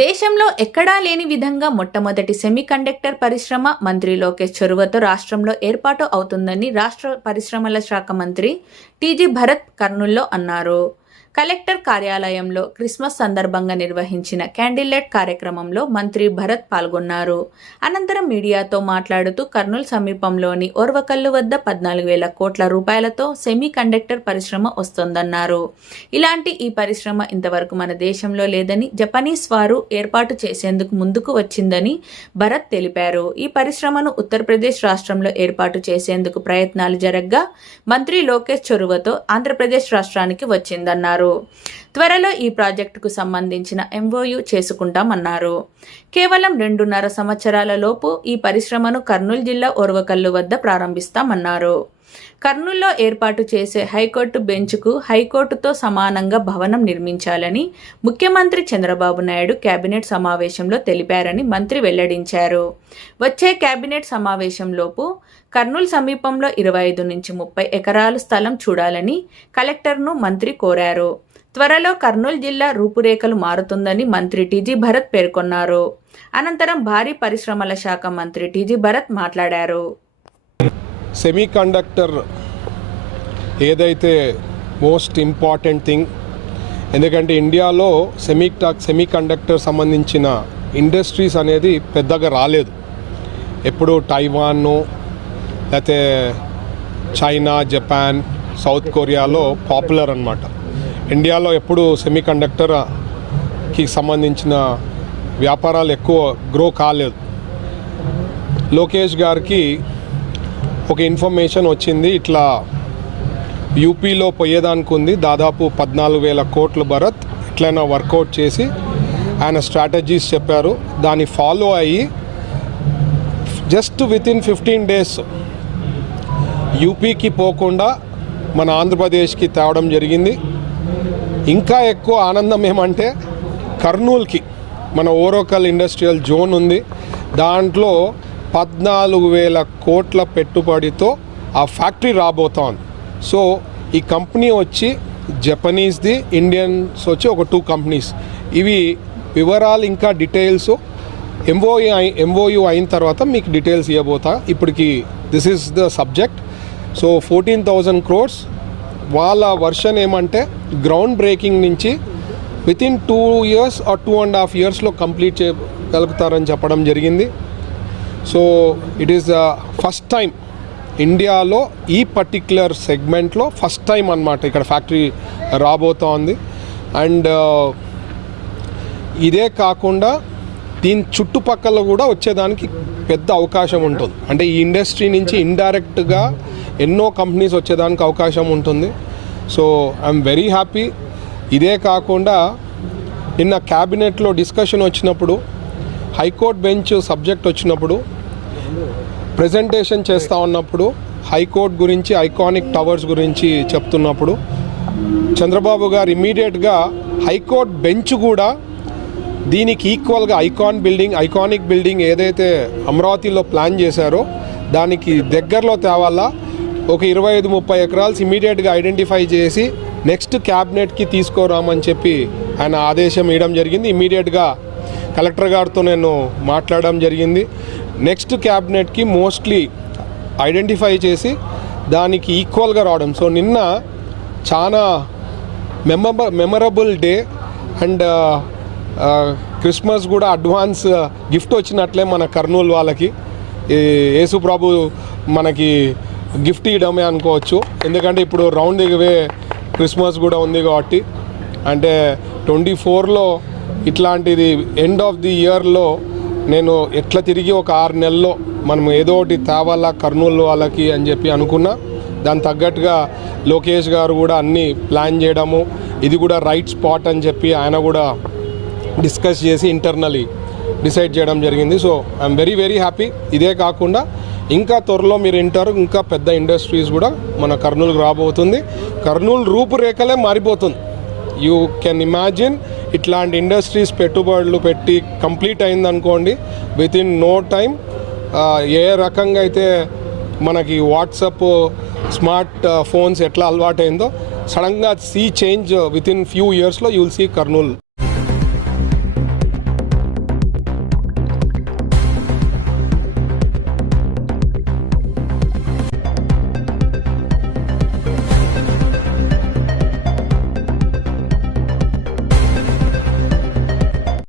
దేశంలో ఎక్కడా లేని విధంగా మొట్టమొదటి సెమీకండక్టర్ పరిశ్రమ మంత్రి లోకేష్ చొరవతో రాష్ట్రంలో ఏర్పాటు అవుతుందని రాష్ట్ర పరిశ్రమల శాఖ మంత్రి టీజీ భరత్ కర్నూల్లో అన్నారు. కలెక్టర్ కార్యాలయంలో క్రిస్మస్ సందర్భంగా నిర్వహించిన క్యాండిల్ లైట్ కార్యక్రమంలో మంత్రి భరత్ పాల్గొన్నారు. అనంతరం మీడియాతో మాట్లాడుతూ కర్నూలు సమీపంలోని ఓర్వకల్లు వద్ద 14,000 కోట్ల రూపాయలతో సెమీ కండక్టర్ పరిశ్రమ వస్తోందన్నారు. ఇలాంటి ఈ పరిశ్రమ ఇంతవరకు మన దేశంలో లేదని జపనీస్ వారు ఏర్పాటు చేసేందుకు ముందుకు వచ్చిందని భరత్ తెలిపారు. ఈ పరిశ్రమను ఉత్తరప్రదేశ్ రాష్ట్రంలో ఏర్పాటు చేసేందుకు ప్రయత్నాలు జరగ్గా మంత్రి లోకేష్ చొరవతో ఆంధ్రప్రదేశ్ రాష్ట్రానికి వచ్చిందన్నారు. త్వరలో ఈ ప్రాజెక్టుకు సంబంధించిన ఎంఓయూ చేసుకుంటామన్నారు. కేవలం 2.5 సంవత్సరాల లోపు ఈ పరిశ్రమను కర్నూలు జిల్లా ఓర్వకల్లు వద్ద ప్రారంభిస్తామన్నారు. కర్నూలులో ఏర్పాటు చేసే హైకోర్టు బెంచ్కు హైకోర్టుతో సమానంగా భవనం నిర్మించాలని ముఖ్యమంత్రి చంద్రబాబు నాయుడు కేబినెట్ సమావేశంలో తెలిపారని మంత్రి వెల్లడించారు. వచ్చే కేబినెట్ సమావేశంలోపు కర్నూలు సమీపంలో 25 నుంచి 30 ఎకరాలు స్థలం చూడాలని కలెక్టర్ను మంత్రి కోరారు. త్వరలో కర్నూలు జిల్లా రూపురేఖలు మారుతుందని మంత్రి టీజీ భరత్ పేర్కొన్నారు. అనంతరం భారీ పరిశ్రమల శాఖ మంత్రి టీజీ భరత్ మాట్లాడారు. సెమీ కండక్టర్ ఏదైతే మోస్ట్ ఇంపార్టెంట్ థింగ్, ఎందుకంటే ఇండియాలో సెమీ కండక్టర్ సంబంధించిన ఇండస్ట్రీస్ అనేది పెద్దగా రాలేదు. ఎప్పుడు టైవాన్, లేకపోతే చైనా, జపాన్, సౌత్ కొరియాలో పాపులర్ అన్నమాట. ఇండియాలో ఎప్పుడు సెమీ కండక్టర్కి సంబంధించిన వ్యాపారాలు ఎక్కువ గ్రో కాలేదు. లోకేష్ గారికి ఒక ఇన్ఫర్మేషన్ వచ్చింది, ఇట్లా యూపీలో పోయేదానికి ఉంది, దాదాపు 14,000 కోట్లు భరత్, ఎట్లయినా వర్కౌట్ చేసి ఆయన స్ట్రాటజీస్ చెప్పారు. దాన్ని ఫాలో అయ్యి జస్ట్ వితిన్ 15 డేస్ యూపీకి పోకుండా మన ఆంధ్రప్రదేశ్కి తేవడం జరిగింది. ఇంకా ఎక్కువ ఆనందం ఏమంటే కర్నూలుకి మన ఓరోకల్ ఇండస్ట్రియల్ జోన్ ఉంది, దాంట్లో 14,000 కోట్ల పెట్టుబడితో ఆ ఫ్యాక్టరీ రాబోతోంది. సో ఈ కంపెనీ వచ్చి జపనీస్ది, ఇండియన్స్ వచ్చి ఒక 2 కంపెనీస్. ఇవి వివరాలు ఇంకా డీటెయిల్స్ ఎంఓయూ అయిన తర్వాత మీకు డీటెయిల్స్ ఇవ్వబోతా. ఇప్పటికి this is the subject. So 14,000 crores వాళ్ళ వర్షన్ ఏమంటే గ్రౌండ్ బ్రేకింగ్ నుంచి వితిన్ 2 years or 2.5 yearsలో కంప్లీట్ చేయగలుగుతారని చెప్పడం జరిగింది. So it is first time ఇండియాలో ఈ పర్టిక్యులర్ సెగ్మెంట్లో ఫస్ట్ టైం అన్నమాట ఇక్కడ ఫ్యాక్టరీ రాబోతోంది. అండ్ ఇదే కాకుండా దీని చుట్టుపక్కల కూడా వచ్చేదానికి పెద్ద అవకాశం ఉంటుంది. అంటే ఈ ఇండస్ట్రీ నుంచి ఇండైరెక్ట్గా ఎన్నో కంపెనీస్ వచ్చేదానికి అవకాశం ఉంటుంది. So I'm very happy. ఇదే కాకుండా నిన్న క్యాబినెట్లో డిస్కషన్ వచ్చినప్పుడు, హైకోర్టు బెంచ్ సబ్జెక్ట్ వచ్చినప్పుడు, ప్రజెంటేషన్ చేస్తూ ఉన్నప్పుడు హైకోర్టు గురించి, ఐకానిక్ టవర్స్ గురించి చెప్తున్నప్పుడు చంద్రబాబు గారు ఇమ్మీడియట్గా హైకోర్టు బెంచ్ కూడా దీనికి ఈక్వల్గా ఐకానిక్ బిల్డింగ్ ఏదైతే అమరావతిలో ప్లాన్ చేశారో దానికి దగ్గరలో తేవాలా, ఒక 25-30 ఎకరాలు ఇమీడియట్గా ఐడెంటిఫై చేసి నెక్స్ట్ క్యాబినెట్కి తీసుకురామని చెప్పి ఆయన ఆదేశం ఇవ్వడం జరిగింది. ఇమీడియట్గా కలెక్టర్ గారితో నేను మాట్లాడడం జరిగింది. నెక్స్ట్ క్యాబినెట్కి మోస్ట్లీ ఐడెంటిఫై చేసి దానికి ఈక్వల్గా రావడం. సో నిన్న చాలా మెమరబుల్ డే. అండ్ క్రిస్మస్ కూడా అడ్వాన్స్ గిఫ్ట్ వచ్చినట్లే మన కర్నూలు వాళ్ళకి యేసు ప్రభు మనకి గిఫ్ట్ ఇవ్వడమే అనుకోవచ్చు. ఎందుకంటే ఇప్పుడు రౌండ్ దిగవే క్రిస్మస్ కూడా ఉంది కాబట్టి, అంటే 24లో ఇట్లాంటిది ఎండ్ ఆఫ్ ది ఇయర్లో నేను ఎట్లా తిరిగి ఒక 6 నెలల్లో మనం ఏదో ఒకటి తేవాలా కర్నూలు వాళ్ళకి అని చెప్పి అనుకున్నా. దాని తగ్గట్టుగా లోకేష్ గారు కూడా అన్నీ ప్లాన్ చేయడము, ఇది కూడా రైట్ స్పాట్ అని చెప్పి ఆయన కూడా డిస్కస్ చేసి ఇంటర్నలీ డిసైడ్ చేయడం జరిగింది. So I'm very very happy. ఇదే కాకుండా ఇంకా త్వరలో మీరు వింటారు, ఇంకా పెద్ద ఇండస్ట్రీస్ కూడా మన కర్నూలుకు రాబోతుంది. కర్నూలు రూపురేఖలే మారిపోతుంది. యూ కెన్ ఇమాజిన్ ఇట్లాంటి ఇండస్ట్రీస్ పెట్టుబడులు పెట్టి కంప్లీట్ అయిందనుకోండి, వితిన్ నో టైం ఏ రకంగా అయితే మనకి వాట్సాప్, స్మార్ట్ ఫోన్స్ ఎట్లా అలవాటైందో సడన్గా సీ చేంజ్ వితిన్ ఫ్యూ ఇయర్స్లో యూ విల్ సీ కర్నూలు.